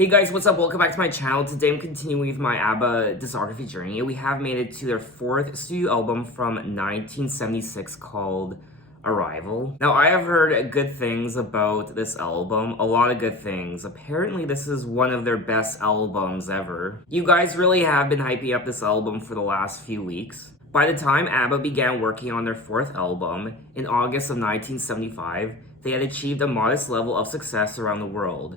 Hey guys, what's up? Welcome back to my channel. Today I'm continuing with my Abba discography journey. We have made it to their fourth studio album from 1976 called Arrival. Now, I have heard good things about this album, a lot of good things. Apparently, this is one of their best albums ever. You guys really have been hyping up this album for the last few weeks. By the time Abba began working on their fourth album in August of 1975, they had achieved a modest level of success around the world.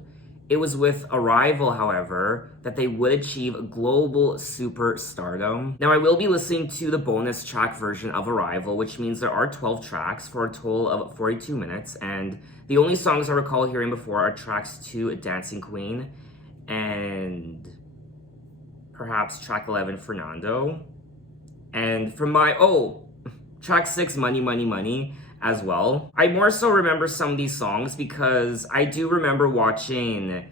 It was with Arrival, however, that they would achieve global superstardom. Now, I will be listening to the bonus track version of Arrival, which means there are 12 tracks for a total of 42 minutes, and the only songs I recall hearing before are tracks 2, Dancing Queen, and perhaps track 11, Fernando. And from track 6, Money, Money, Money, as well. I more so remember some of these songs because I do remember watching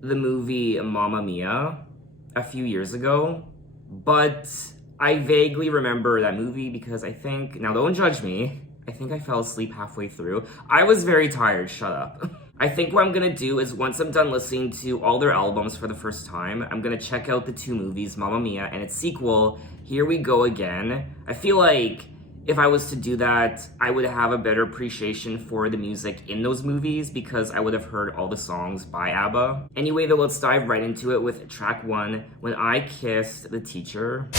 the movie Mamma Mia a few years ago, but I vaguely remember that movie because I think, now don't judge me, I think I fell asleep halfway through. I was very tired, shut up. I think what I'm gonna do is once I'm done listening to all their albums for the first time, I'm gonna check out the two movies, Mamma Mia and its sequel, Here We Go Again. I feel like if I was to do that, I would have a better appreciation for the music in those movies because I would have heard all the songs by Abba. Anyway, though, let's dive right into it with track 1, When I Kissed the Teacher.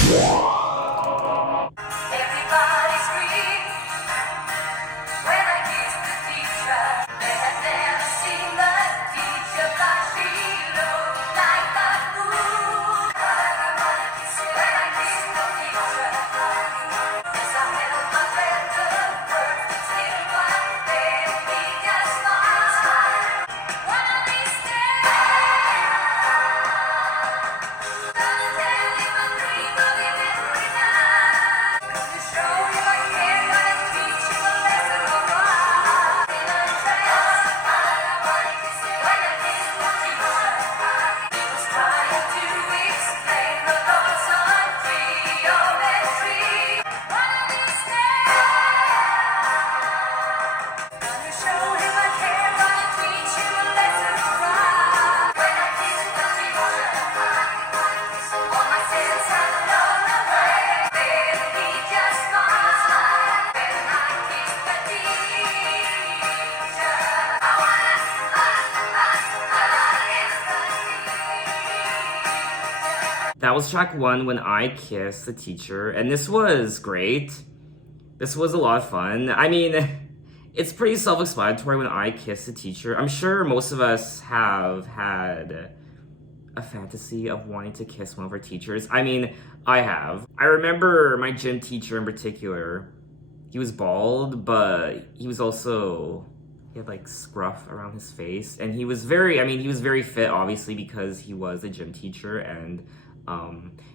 That was track 1, When I Kissed the Teacher, and this was great. This was a lot of fun. I mean, it's pretty self-explanatory, When I Kissed the Teacher. I'm sure most of us have had a fantasy of wanting to kiss one of our teachers. I mean, I have. I remember my gym teacher in particular. He was bald, but he was also, he had like scruff around his face, and he was he was very fit, obviously, because he was a gym teacher, and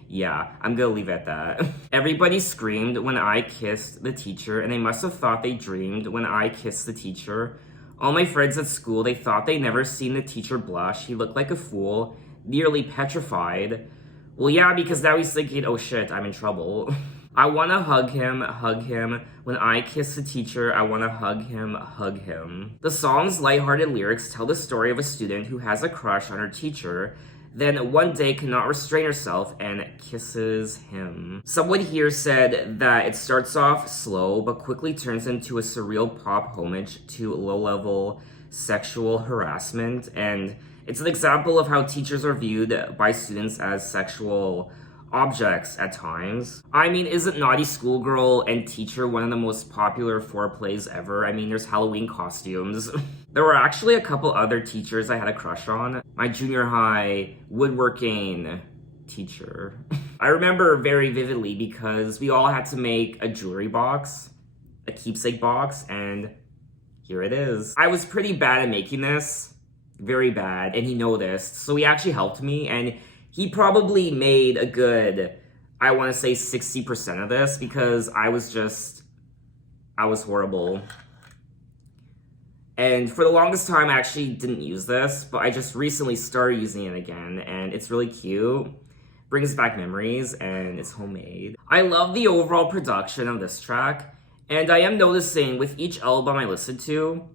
yeah, I'm gonna leave it at that. Everybody screamed when I kissed the teacher, and they must have thought they dreamed when I kissed the teacher. All my friends at school, they thought they'd never seen the teacher blush. He looked like a fool, nearly petrified. Well, yeah, because now he's thinking, oh shit, I'm in trouble. I wanna hug him, hug him. When I kiss the teacher, I wanna hug him, hug him. The song's lighthearted lyrics tell the story of a student who has a crush on her teacher, then one day cannot restrain herself and kisses him. Someone here said that it starts off slow, but quickly turns into a surreal pop homage to low-level sexual harassment, and it's an example of how teachers are viewed by students as sexual objects at times. I mean, isn't Naughty Schoolgirl and Teacher one of the most popular foreplays ever? I mean, there's Halloween costumes. There were actually a couple other teachers I had a crush on. My junior high woodworking teacher. I remember very vividly because we all had to make a jewelry box, a keepsake box, and here it is. I was pretty bad at making this, very bad, and he noticed, so he actually helped me, and he probably made a good, I want to say 60% of this because I was horrible. And for the longest time, I actually didn't use this, but I just recently started using it again, and it's really cute. Brings back memories, and it's homemade. I love the overall production of this track, and I am noticing with each album I listen to,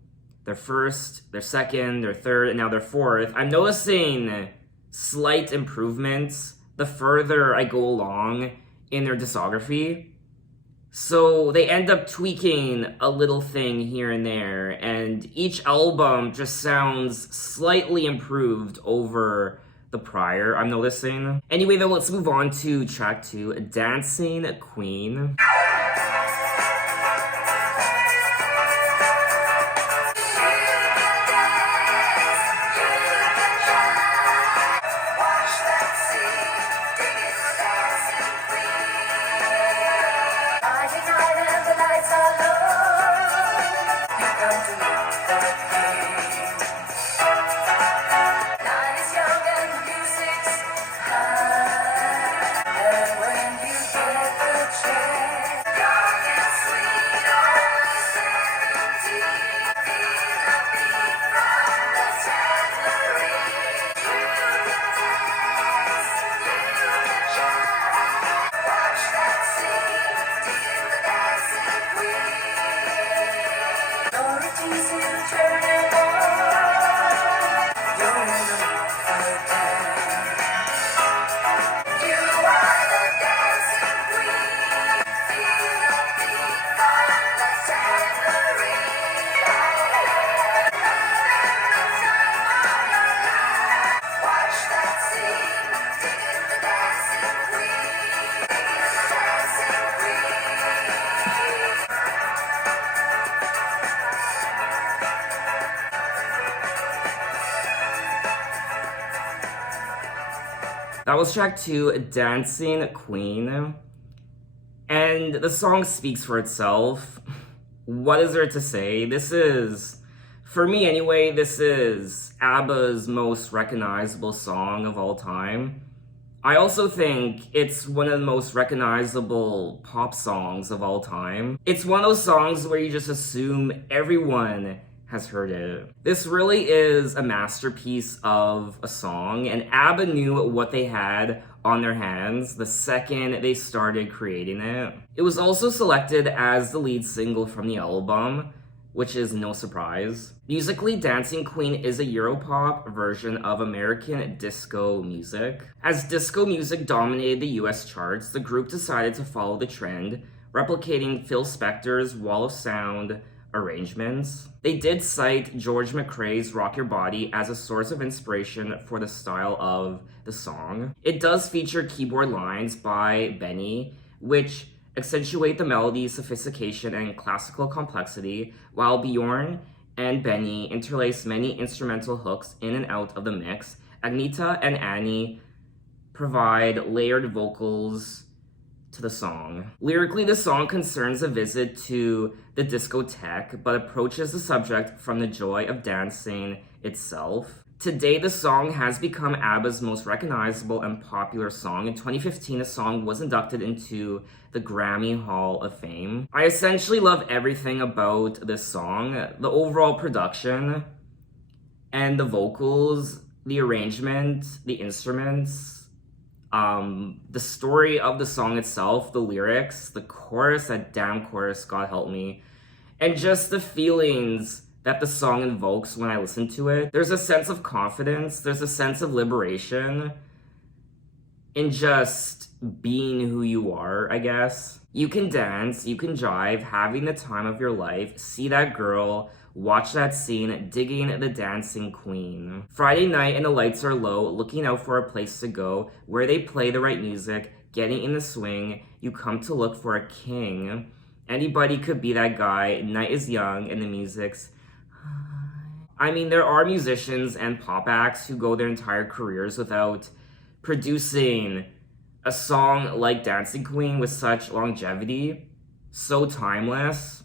their first, their second, their third, and now their fourth, I'm noticing slight improvements the further I go along in their discography. So they end up tweaking a little thing here and there, and each album just sounds slightly improved over the prior, I'm noticing. Anyway, though, let's move on to track 2, Dancing Queen. That was track 2, Dancing Queen. And the song speaks for itself. What is there to say? This is, for me anyway, this is Abba's most recognizable song of all time. I also think it's one of the most recognizable pop songs of all time. It's one of those songs where you just assume everyone has heard it. This really is a masterpiece of a song, and Abba knew what they had on their hands the second they started creating it. It was also selected as the lead single from the album, which is no surprise. Musically, Dancing Queen is a Europop version of American disco music. As disco music dominated the US charts, the group decided to follow the trend, replicating Phil Spector's Wall of Sound arrangements. They did cite George McRae's Rock Your Body as a source of inspiration for the style of the song. It does feature keyboard lines by Benny, which accentuate the melody's sophistication and classical complexity, while Bjorn and Benny interlace many instrumental hooks in and out of the mix. Agneta and Annie provide layered vocals to the song. Lyrically, the song concerns a visit to the discotheque, but approaches the subject from the joy of dancing itself. Today, the song has become Abba's most recognizable and popular song. In 2015, the song was inducted into the Grammy Hall of Fame. I essentially love everything about this song. The overall production and the vocals, the arrangement, the instruments, the story of the song itself, the lyrics, the chorus, that damn chorus, God help me, and just the feelings that the song invokes when I listen to it. There's a sense of confidence, there's a sense of liberation in just being who you are, I guess. You can dance, you can jive, having the time of your life, see that girl, watch that scene, digging the dancing queen. Friday night and the lights are low, looking out for a place to go, where they play the right music, getting in the swing, you come to look for a king. Anybody could be that guy, night is young, and the music's... I mean, there are musicians and pop acts who go their entire careers without producing a song like Dancing Queen with such longevity, so timeless,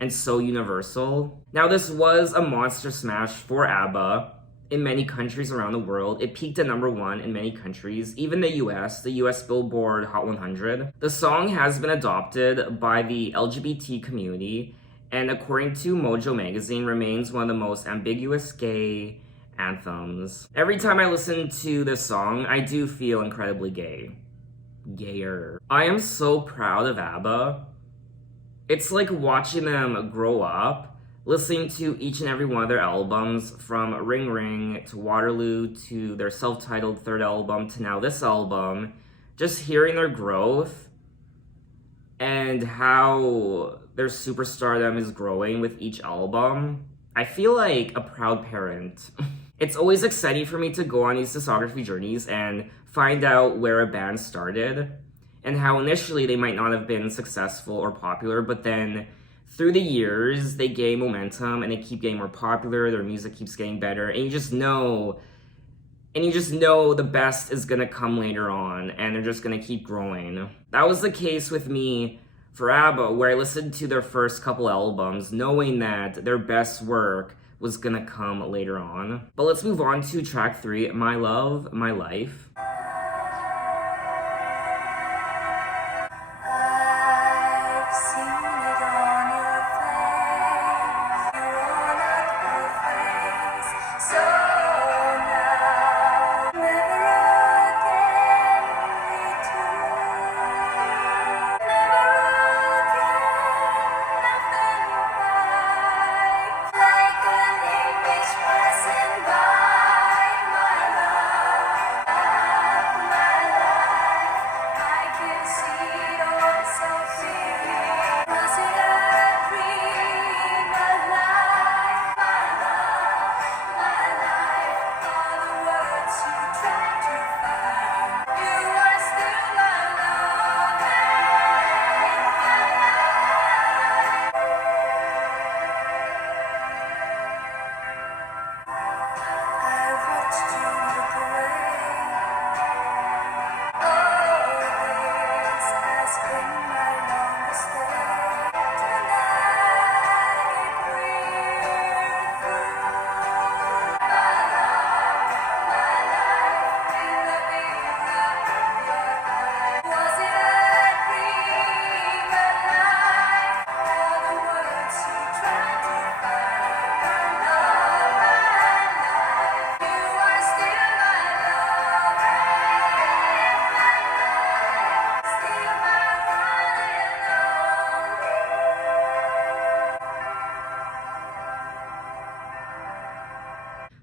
and so universal. Now, this was a monster smash for Abba in many countries around the world. It peaked at #1 in many countries, even the US Billboard Hot 100. The song has been adopted by the LGBT community, and according to Mojo magazine, remains one of the most ambiguous gay anthems. Every time I listen to this song, I do feel incredibly gay. Gayer. I am so proud of Abba. It's like watching them grow up. listening to each and every one of their albums, from Ring Ring to Waterloo to their self-titled third album to now this album, just hearing their growth and how their superstardom is growing with each album, I feel like a proud parent. It's always exciting for me to go on these discography journeys and find out where a band started and how initially they might not have been successful or popular, but then through the years they gain momentum and they keep getting more popular, their music keeps getting better, and you just know the best is gonna come later on and they're just gonna keep growing. That was the case with me for Abba, where I listened to their first couple albums knowing that their best work was gonna come later on. But let's move on to track 3, My Love, My Life.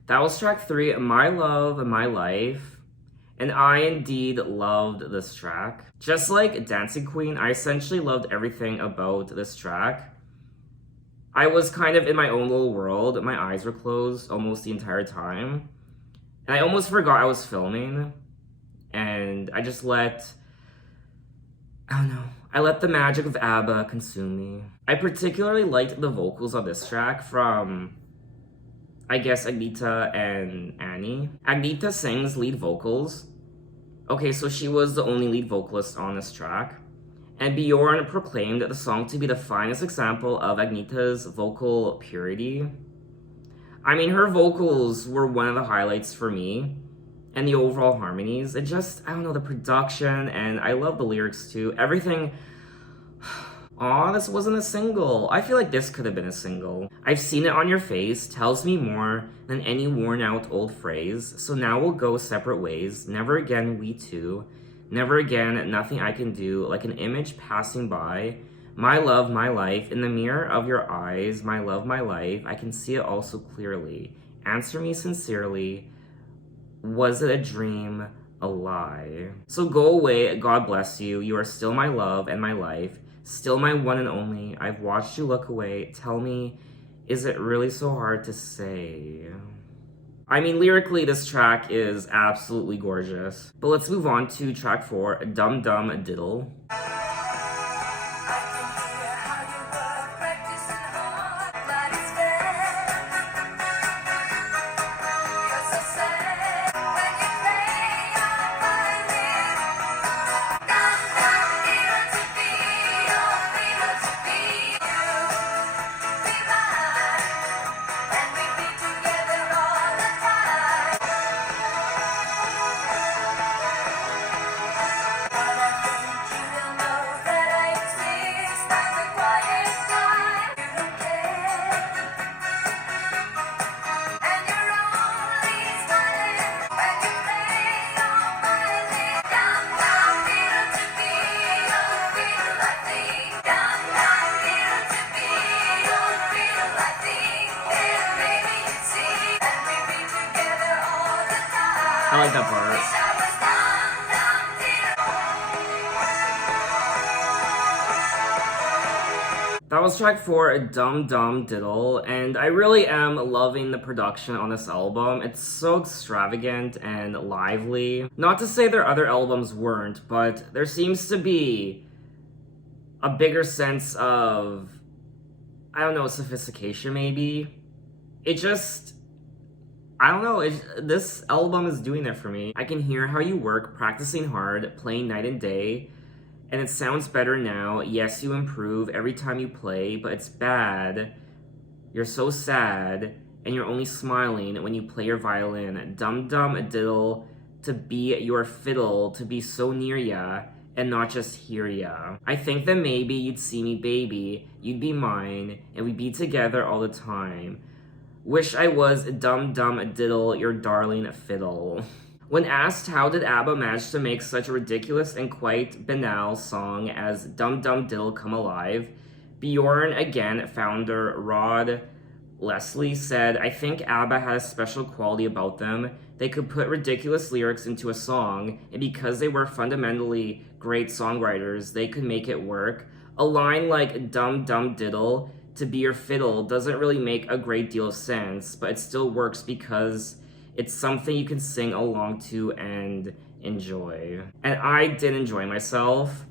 That was track 3, My Love, My Life. And I indeed loved this track. Just like Dancing Queen, I essentially loved everything about this track. I was kind of in my own little world. My eyes were closed almost the entire time. And I almost forgot I was filming. And I just let the magic of Abba consume me. I particularly liked the vocals on this track from, I guess, Agnita and Annie. Agnita sings lead vocals. Okay, so she was the only lead vocalist on this track. And Bjorn proclaimed the song to be the finest example of Agnita's vocal purity. I mean, her vocals were one of the highlights for me. And the overall harmonies. It just, I don't know, the production, and I love the lyrics too. Everything. Aw, this wasn't a single. I feel like this could have been a single. I've seen it on your face, tells me more than any worn out old phrase. So now we'll go separate ways. Never again, we two. Never again, nothing I can do. Like an image passing by. My love, my life. In the mirror of your eyes, my love, my life. I can see it all so clearly. Answer me sincerely. Was it a dream, a lie? So go away, God bless you. You are still my love and my life. Still my one and only. I've watched you look away. Tell me, is it really so hard to say? I mean, lyrically, this track is absolutely gorgeous. But let's move on to track 4, Dum Dum Diddle. like that part. That was track 4, Dum Dum Diddle, and I really am loving the production on this album. It's so extravagant and lively. Not to say their other albums weren't, but there seems to be a bigger sense of, I don't know, sophistication maybe. It just, I don't know, this album is doing it for me. I can hear how you work, practicing hard, playing night and day, and it sounds better now. Yes, you improve every time you play, but it's bad. You're so sad, and you're only smiling when you play your violin. Dum Dum Diddle, to be your fiddle, to be so near ya, and not just hear ya. I think that maybe you'd see me, baby, you'd be mine, and we'd be together all the time. Wish I was Dum Dum Diddle, your darling fiddle. When asked how did Abba manage to make such a ridiculous and quite banal song as Dum Dum Diddle Come Alive, Bjorn, again, founder Rod Leslie, said, I think Abba had a special quality about them. They could put ridiculous lyrics into a song, and because they were fundamentally great songwriters, they could make it work. A line like Dum Dum Diddle, to be your fiddle, doesn't really make a great deal of sense, but it still works because it's something you can sing along to and enjoy. And I did enjoy myself.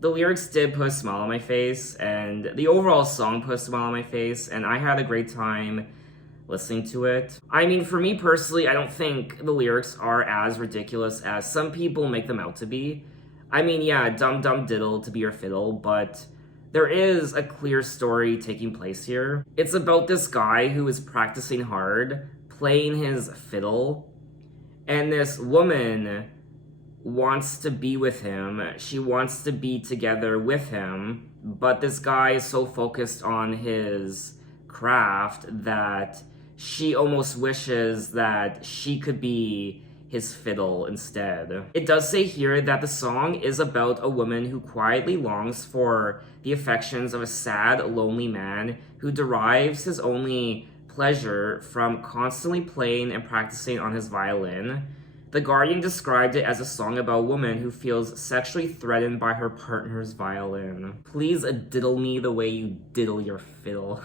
The lyrics did put a smile on my face, and the overall song put a smile on my face, and I had a great time listening to it. I mean, for me personally, I don't think the lyrics are as ridiculous as some people make them out to be. I mean, yeah, Dum Dum Diddle, to be your fiddle, but there is a clear story taking place here. It's about this guy who is practicing hard, playing his fiddle, and this woman wants to be with him. She wants to be together with him, but this guy is so focused on his craft that she almost wishes that she could be his fiddle instead. It does say here that the song is about a woman who quietly longs for the affections of a sad, lonely man who derives his only pleasure from constantly playing and practicing on his violin. The Guardian described it as a song about a woman who feels sexually threatened by her partner's violin. Please diddle me the way you diddle your fiddle.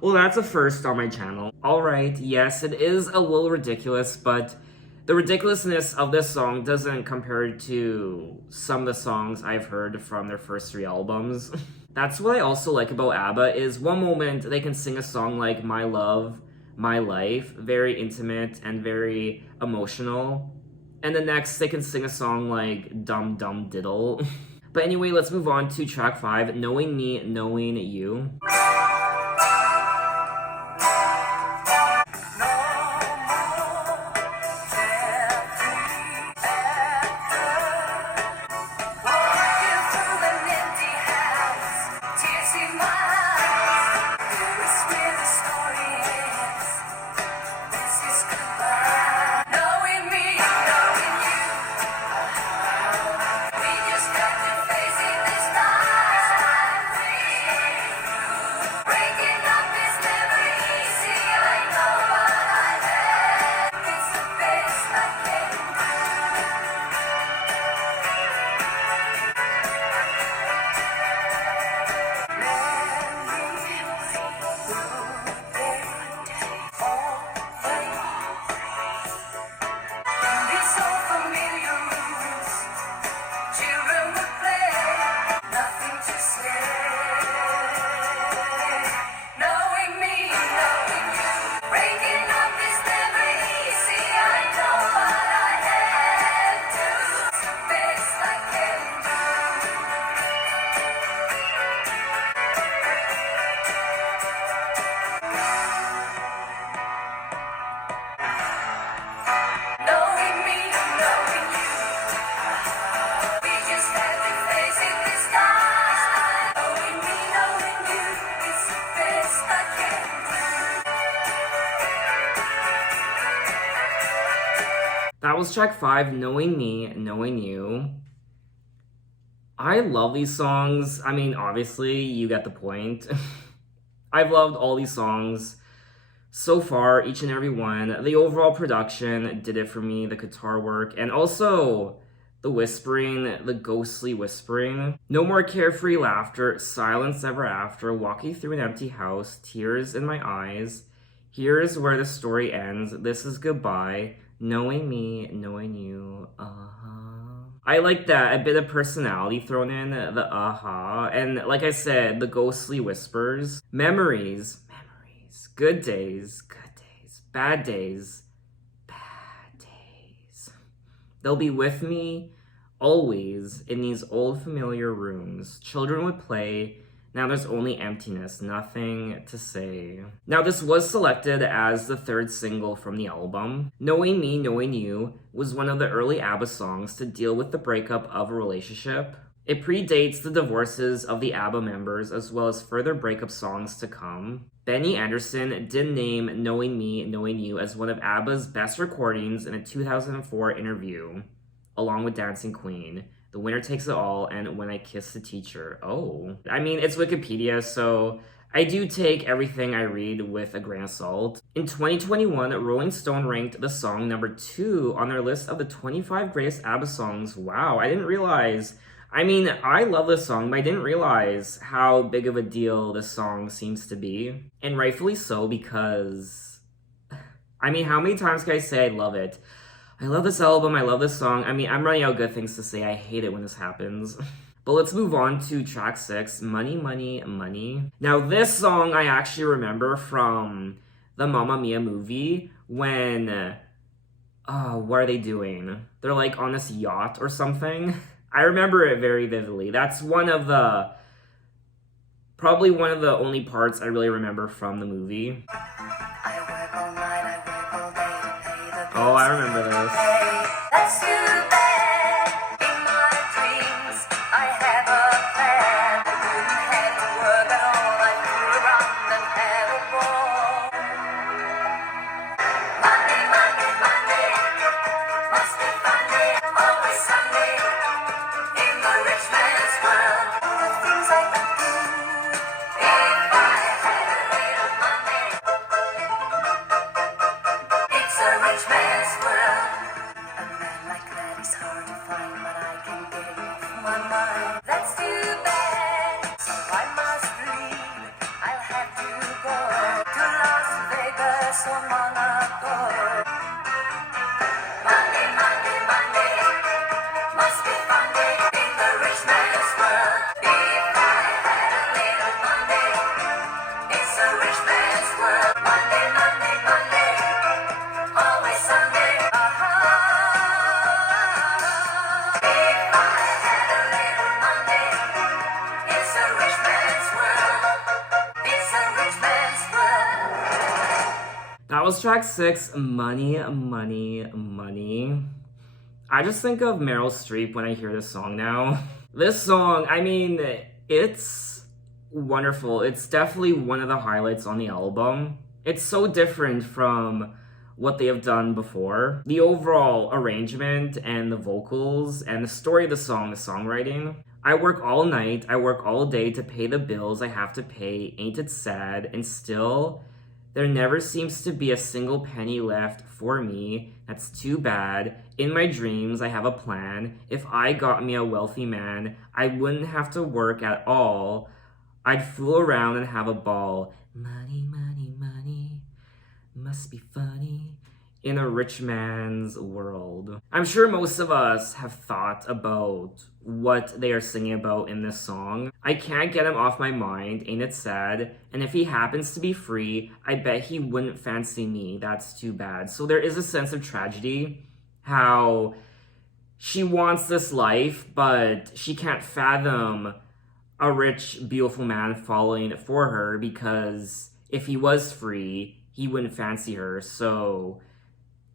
Well, that's a first on my channel. Alright, yes, it is a little ridiculous, but the ridiculousness of this song doesn't compare to some of the songs I've heard from their first 3 albums. That's what I also like about Abba, is one moment they can sing a song like My Love, My Life, very intimate and very emotional, and the next they can sing a song like Dum Dum Diddle. But anyway, let's move on to track 5, Knowing Me, Knowing You. That was track 5, Knowing Me, Knowing You. I love these songs. I mean, obviously, you get the point. I've loved all these songs So far, each and every one, the overall production did it for me, the guitar work, and also the whispering, the ghostly whispering. No more carefree laughter, silence ever after, walking through an empty house, tears in my eyes. Here's where the story ends. This is goodbye. Knowing me, knowing you. I like that. A bit of personality thrown in, the and like I said, the ghostly whispers. Memories, memories. Good days. Bad days, bad days. They'll be with me always in these old familiar rooms. Children would play. Now there's only emptiness, nothing to say. Now this was selected as the third single from the album. Knowing Me, Knowing You was one of the early Abba songs to deal with the breakup of a relationship. It predates the divorces of the Abba members as well as further breakup songs to come. Benny Andersson did name Knowing Me, Knowing You as one of Abba's best recordings in a 2004 interview, along with Dancing Queen, The Winner Takes It All, and When I Kissed the Teacher. Oh. I mean, it's Wikipedia, so I do take everything I read with a grain of salt. In 2021, Rolling Stone ranked the song number 2 on their list of the 25 greatest ABBA songs. Wow, I didn't realize. I mean, I love this song, but I didn't realize how big of a deal this song seems to be. And rightfully so, because... I mean, how many times can I say I love it? I love this album, I love this song. I mean, I'm running out of good things to say. I hate it when this happens. But let's move on to track 6, Money, Money, Money. Now, this song I actually remember from the Mamma Mia movie when... what are they doing? They're like on this yacht or something. I remember it very vividly. That's probably one of the only parts I really remember from the movie. Oh, I remember this. That's too bad. In my dreams, I have a plan. I couldn't have to work at all. I fool around and have a ball. Monday, Monday, Monday, must be Monday, always Sunday. In the rich man's world, the things I could do if I had a little money. It's a rich man's world. A man like that is hard to find, but I can get it off my mind. That's too bad, so I must leave. I'll have to go to Las Vegas or Monaco. Monday, Monday, Monday, must be Monday in the rich man's world. If I had a little Monday, it's a rich man's world. Monday, Monday, Monday, always Sunday. If I had a little Monday, it's a rich man's world. It's a rich man's world. That was track 6, Money, Money, Money. I just think of Meryl Streep when I hear this song now. This song, I mean, it's wonderful. It's definitely one of the highlights on the album. It's so different from what they have done before. The overall arrangement and the vocals and the story of the song, the songwriting. I work all night, I work all day to pay the bills I have to pay. Ain't it sad? And still, there never seems to be a single penny left for me. That's too bad. In my dreams, I have a plan. If I got me a wealthy man, I wouldn't have to work at all. I'd fool around and have a ball. Money, money, money, must be funny in a rich man's world. I'm sure most of us have thought about what they are singing about in this song. I can't get him off my mind, ain't it sad? And if he happens to be free, I bet he wouldn't fancy me. That's too bad. So there is a sense of tragedy, how she wants this life, but she can't fathom a rich, beautiful man falling for her because if he was free, he wouldn't fancy her. So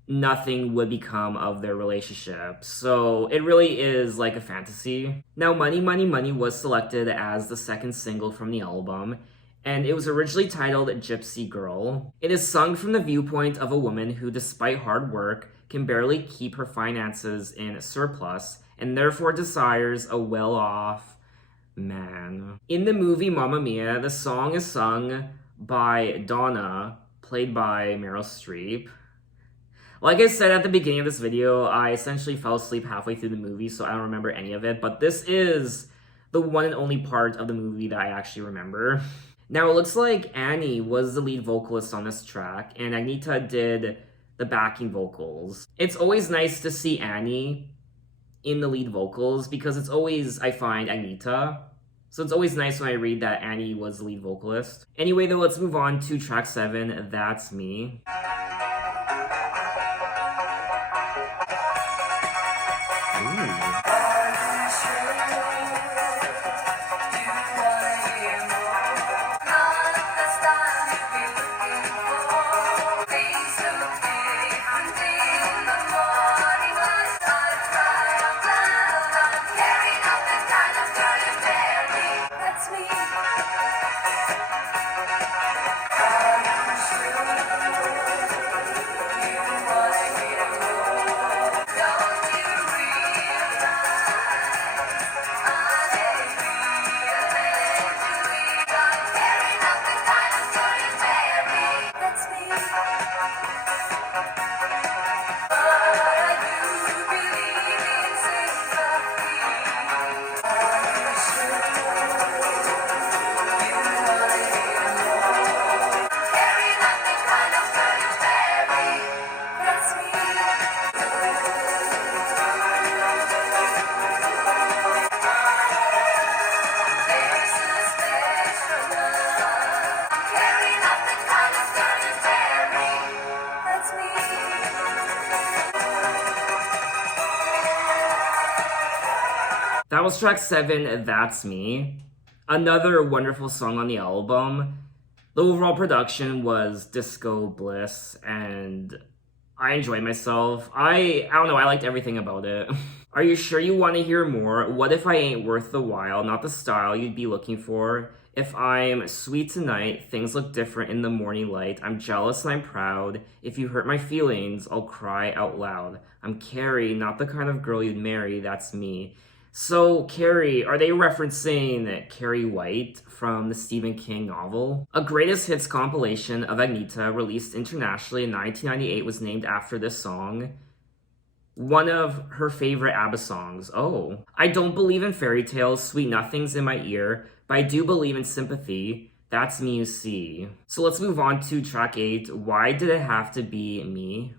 nothing would become of their relationship. So it really is like a fantasy. Now, Money, Money, Money was selected as the second single from the album, and it was originally titled Gypsy Girl. It is sung from the viewpoint of a woman who, despite hard work, can barely keep her finances in surplus, and therefore desires a well-off man. In the movie Mamma Mia, the song is sung by Donna, played by Meryl Streep. Like I said at the beginning of this video, I essentially fell asleep halfway through the movie, so I don't remember any of it, but this is the one and only part of the movie that I actually remember. Now, it looks like Annie was the lead vocalist on this track, and Agnita did the backing vocals. It's always nice to see Annie in the lead vocals because it's always, I find, Agnita. So it's always nice when I read that Annie was the lead vocalist. Anyway, though, let's move on to track 7, That's Me. That was track 7, That's Me. Another wonderful song on the album. The overall production was disco bliss, and I enjoyed myself. I don't know, I liked everything about it. Are you sure you want to hear more? What if I ain't worth the while? Not the style you'd be looking for. If I'm sweet tonight, things look different in the morning light. I'm jealous and I'm proud. If you hurt my feelings, I'll cry out loud. I'm Carrie, not the kind of girl you'd marry, that's me. So, Carrie, are they referencing Carrie White from the Stephen King novel? A greatest hits compilation of Agnita released internationally in 1998 was named after this song. One of her favorite Abba songs. Oh. I don't believe in fairy tales, sweet nothings in my ear, but I do believe in sympathy. That's me, you see. So let's move on to track 8, Why Did It Have to Be Me?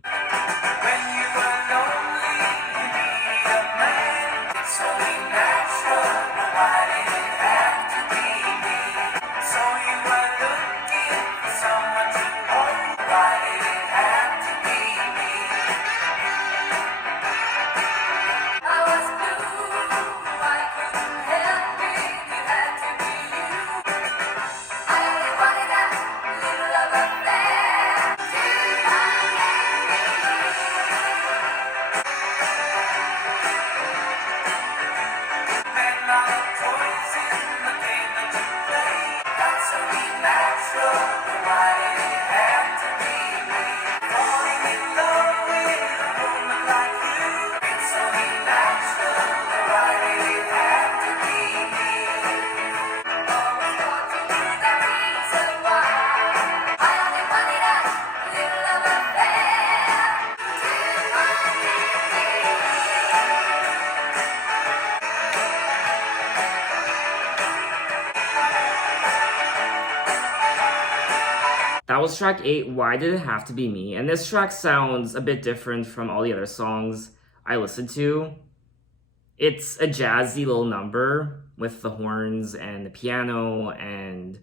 That was track 8, Why Did It Have to Be Me? And this track sounds a bit different from all the other songs I listened to. It's a jazzy little number with the horns and the piano, and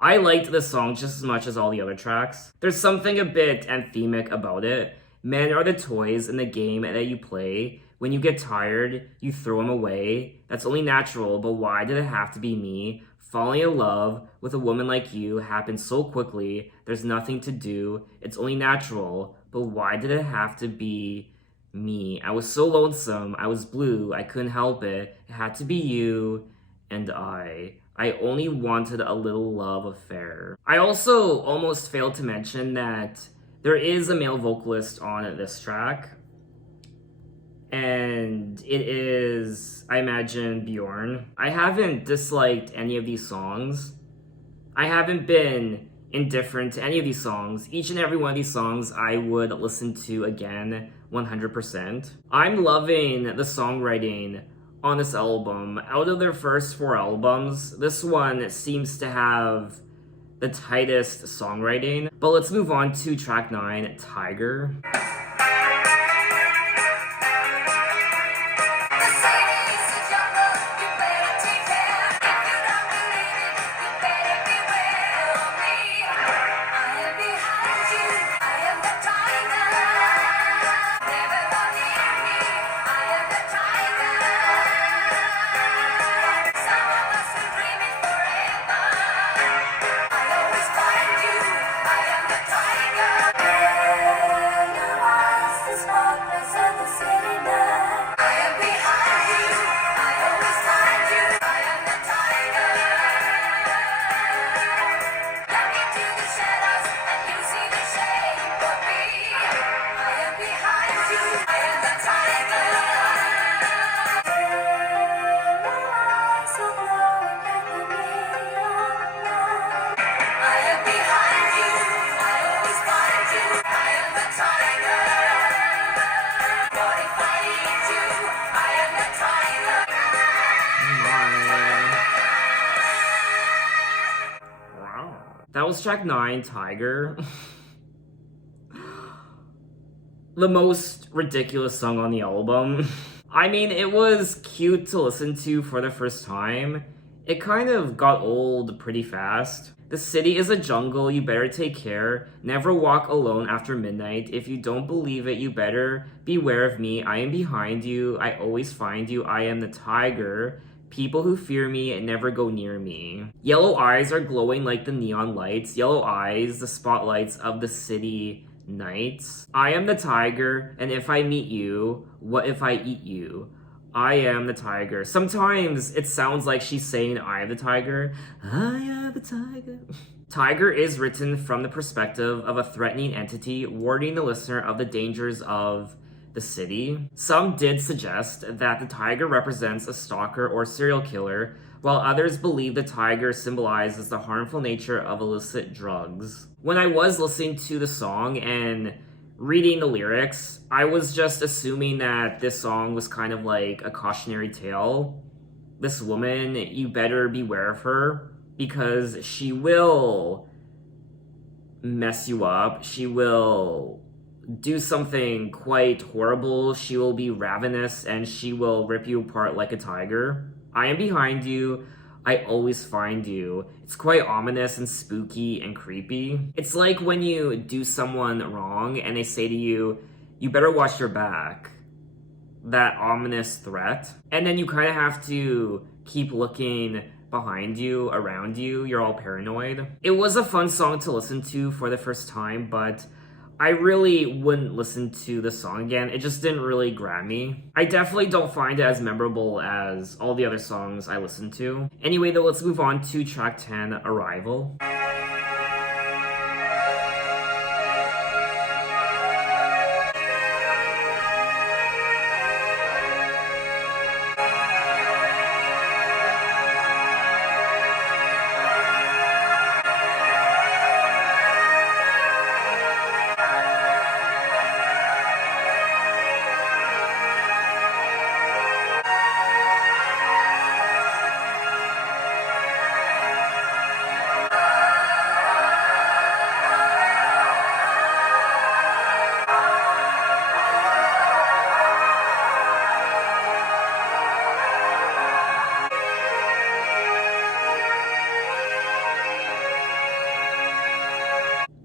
I liked this song just as much as all the other tracks. There's something a bit anthemic about it. Men are the toys in the game that you play. When you get tired, you throw them away. That's only natural, but why did it have to be me? Falling in love with a woman like you happened so quickly. There's nothing to do. It's only natural, but why did it have to be me? I was so lonesome. I was blue. I couldn't help it. It had to be you and I only wanted a little love affair. I also almost failed to mention that there is a male vocalist on this track. And it is, I imagine, Bjorn. I haven't disliked any of these songs. I haven't been indifferent to any of these songs. Each and every one of these songs I would listen to again 100%. I'm loving the songwriting on this album. Out of their first 4 albums, this one seems to have the tightest songwriting. But let's move on to track 9, Tiger. That was track 9, Tiger. The most ridiculous song on the album. I mean, it was cute to listen to for the first time. It kind of got old pretty fast. The city is a jungle, you better take care. Never walk alone after midnight. If you don't believe it, you better beware of me. I am behind you, I always find you. I am the tiger. People who fear me never go near me. Yellow eyes are glowing like the neon lights. Yellow eyes, the spotlights of the city nights. I am the tiger, and if I meet you, what if I eat you? I am the tiger. Sometimes it sounds like she's saying I am the tiger. I am the tiger. Tiger is written from the perspective of a threatening entity, warning the listener of the dangers of the city. Some did suggest that the tiger represents a stalker or serial killer, while others believe the tiger symbolizes the harmful nature of illicit drugs. When I was listening to the song and reading the lyrics, I was just assuming that this song was kind of like a cautionary tale. This woman, you better beware of her, because she will mess you up. She will do something quite horrible. She will be ravenous and she will rip you apart like a tiger. I am behind you, I always find you. It's quite ominous and spooky and creepy. It's like when you do someone wrong and they say to you, you better watch your back. That ominous threat. And then you kind of have to keep looking behind you, around you. You're all paranoid. It was a fun song to listen to for the first time, but I really wouldn't listen to the song again. It just didn't really grab me. I definitely don't find it as memorable as all the other songs I listened to. Anyway, though, let's move on to track 10, Arrival.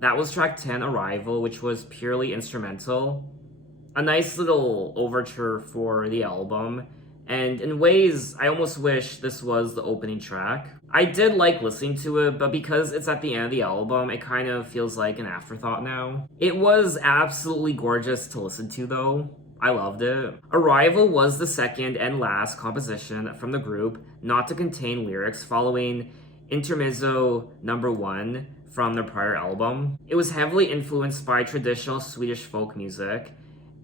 That was track 10, Arrival, which was purely instrumental. A nice little overture for the album, and in ways, I almost wish this was the opening track. I did like listening to it, but because it's at the end of the album, it kind of feels like an afterthought now. It was absolutely gorgeous to listen to, though. I loved it. Arrival was the second and last composition from the group not to contain lyrics following Intermezzo number 1 from their prior album. It was heavily influenced by traditional Swedish folk music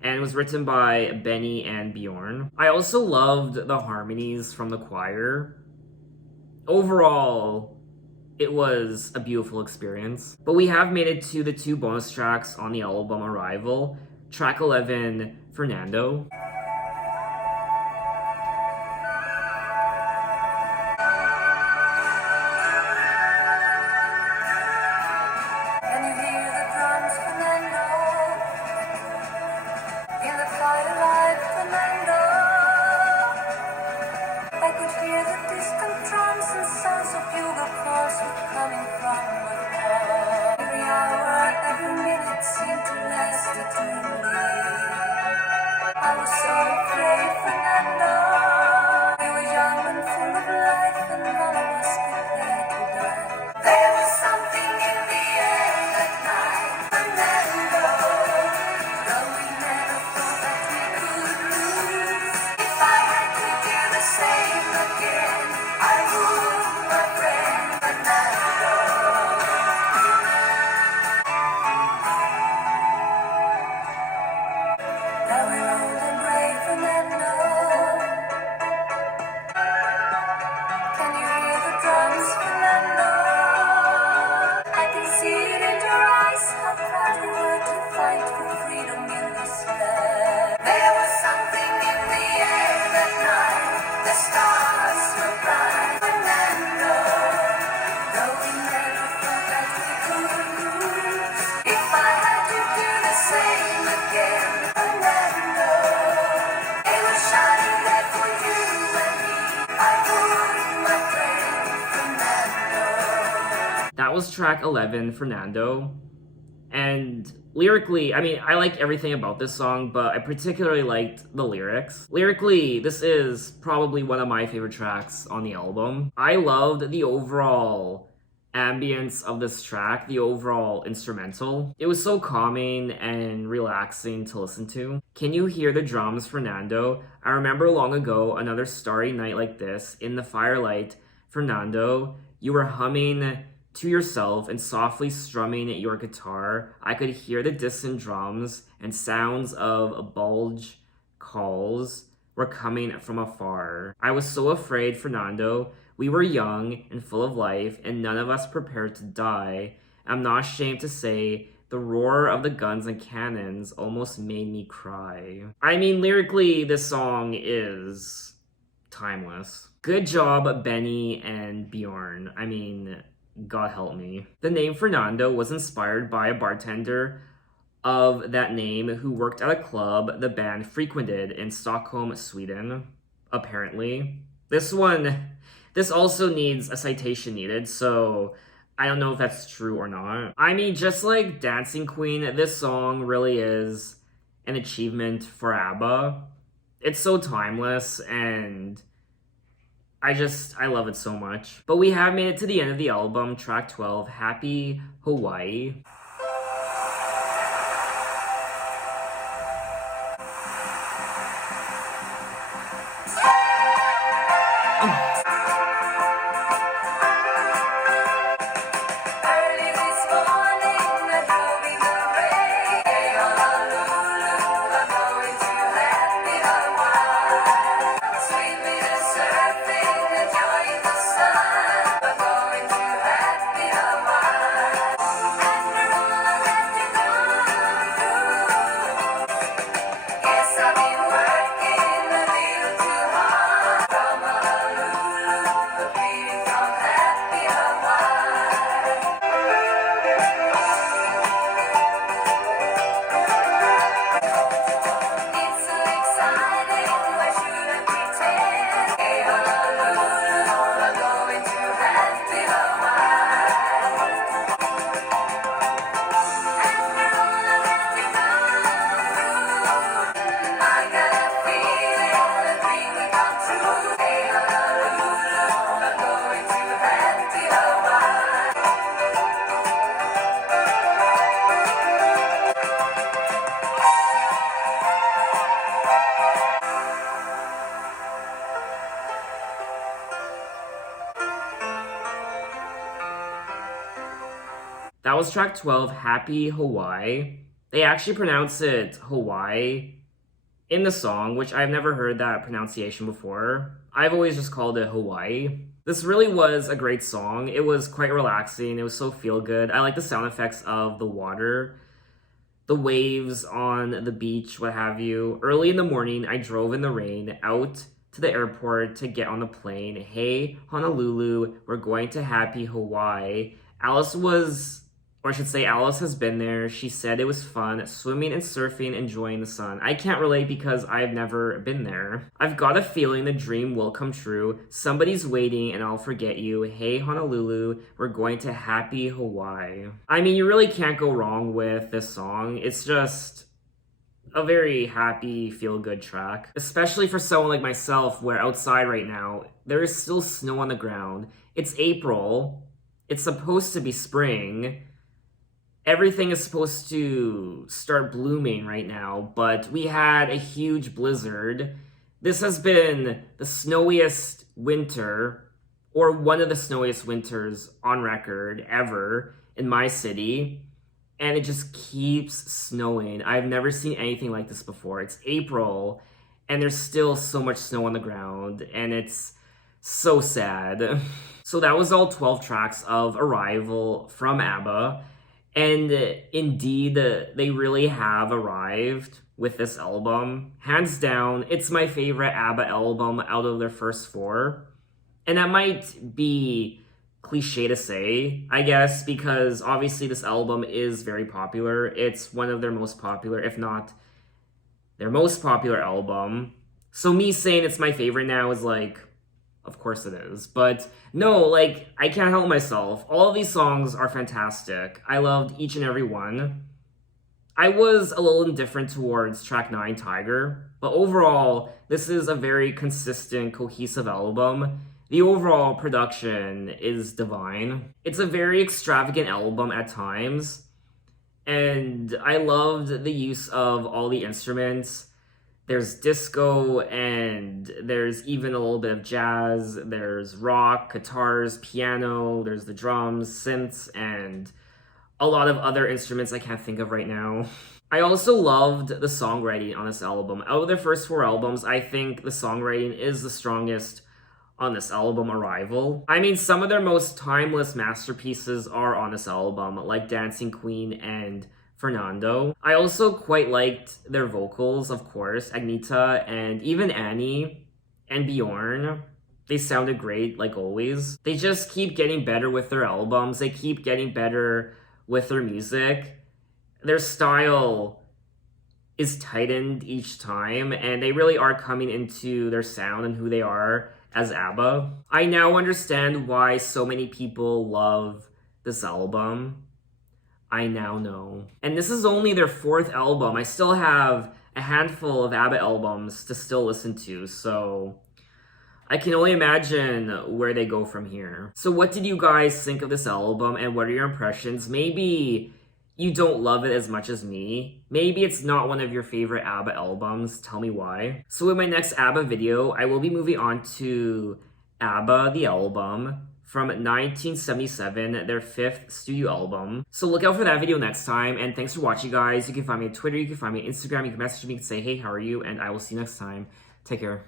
and was written by Benny and Bjorn. I also loved the harmonies from the choir. Overall, It was a beautiful experience. But we have made it to the two bonus tracks on the album Arrival. Track 11, Fernando. I was so afraid, Fernando. We were young and full of life, and none of us prepared to die. There was something in the air that night, Fernando. Though we never thought that we could lose. If I had to do the same again, I would, my friend Fernando. Now we're old and gray, Fernando. Can you hear the drums, Fernando? I can see it in your eyes, how proud you were to fight for freedom in this land. There was something in the air that night, the stars were bright, Fernando. Though we never thought that we could lose. If I had to do the same again, Fernando, it was shining there for you and me. I would, my friend Fernando. That was track 11, Fernando. And lyrically, I mean, I like everything about this song, but I particularly liked the lyrics. Lyrically, this is probably one of my favorite tracks on the album. I loved the overall ambience of this track, the overall instrumental. It was so calming and relaxing to listen to. Can you hear the drums, Fernando? I remember long ago, another starry night like this, in the firelight, Fernando, you were humming to yourself and softly strumming your guitar. I could hear the distant drums and sounds of bulge calls were coming from afar. I was so afraid, Fernando. We were young and full of life, and none of us prepared to die. I'm not ashamed to say the roar of the guns and cannons almost made me cry. I mean, lyrically, this song is timeless. Good job, Benny and Bjorn. I mean, God help me. The name Fernando was inspired by a bartender of that name who worked at a club the band frequented in Stockholm, Sweden, apparently. This also needs a citation needed, so I don't know if that's true or not. I mean, just like Dancing Queen, this song really is an achievement for Abba. It's so timeless, and I love it so much. But we have made it to the end of the album, track 12, Happy Hawaii. Early this morning, I drove in the rain. Hey, Honolulu, I'm going to happy Hawaii. Sweet little surfing, enjoying the sun. I'm going to happy Hawaii. After all I had to go through, guess I've been working a little too hard. From Honolulu, the beating from happy Hawaii. It's so exciting, why should I pretend? Hey, Honolulu, I'm going to happy Hawaii. After all I had to go through, I got a feeling a dream will come true. Hey, Honolulu, I'm going to happy Hawaii. That was track 12, Happy Hawaii. They actually pronounce it Hawaii in the song, which I've never heard that pronunciation before. I've always just called it Hawaii. This really was a great song. It was quite relaxing. It was so feel good. I like the sound effects of the water, the waves on the beach, what have you. Early in the morning, I drove in the rain out to the airport to get on the plane. Hey, Honolulu, we're going to happy Hawaii. Alice has been there. She said it was fun, swimming and surfing, enjoying the sun. I can't relate because I've never been there. I've got a feeling the dream will come true. Somebody's waiting and I'll forget you. Hey, Honolulu, we're going to happy Hawaii. I mean, you really can't go wrong with this song. It's just a very happy, feel-good track. Especially for someone like myself, where outside right now, there is still snow on the ground. It's April. It's supposed to be spring. Everything is supposed to start blooming right now, but we had a huge blizzard. This has been the snowiest winter, or one of the snowiest winters on record ever in my city. And it just keeps snowing. I've never seen anything like this before. It's April, and there's still so much snow on the ground, and it's so sad. So that was all 12 tracks of Arrival from Abba. And indeed, they really have arrived with this album. Hands down, it's my favorite ABBA album out of their first 4. And that might be cliche to say, I guess, because obviously this album is very popular. It's one of their most popular, if not their most popular album. So me saying it's my favorite now is like, of course it is. But no, like, I can't help myself. All of these songs are fantastic. I loved each and every one. I was a little indifferent towards track 9, Tiger, but overall, this is a very consistent, cohesive album. The overall production is divine. It's a very extravagant album at times, and I loved the use of all the instruments. There's disco, and there's even a little bit of jazz. There's rock, guitars, piano, there's the drums, synths, and a lot of other instruments I can't think of right now. I also loved the songwriting on this album. Out of their first 4 albums, I think the songwriting is the strongest on this album, Arrival. I mean, some of their most timeless masterpieces are on this album, like Dancing Queen and Fernando. I also quite liked their vocals, of course, Agneta and even Annie and Bjorn. They sounded great, like always. They just keep getting better with their albums. They keep getting better with their music. Their style is tightened each time, and they really are coming into their sound and who they are as ABBA. I now understand why so many people love this album. I now know. And this is only their 4th album. I still have a handful of ABBA albums to still listen to, so I can only imagine where they go from here. So what did you guys think of this album, and what are your impressions? Maybe you don't love it as much as me. Maybe it's not one of your favorite ABBA albums. Tell me why. So in my next ABBA video, I will be moving on to ABBA, the album, from 1977, their 5th studio album. So look out for that video next time, and thanks for watching, guys. You can find me on Twitter, you can find me on Instagram, you can message me, you can say, hey, how are you? And I will see you next time. Take care.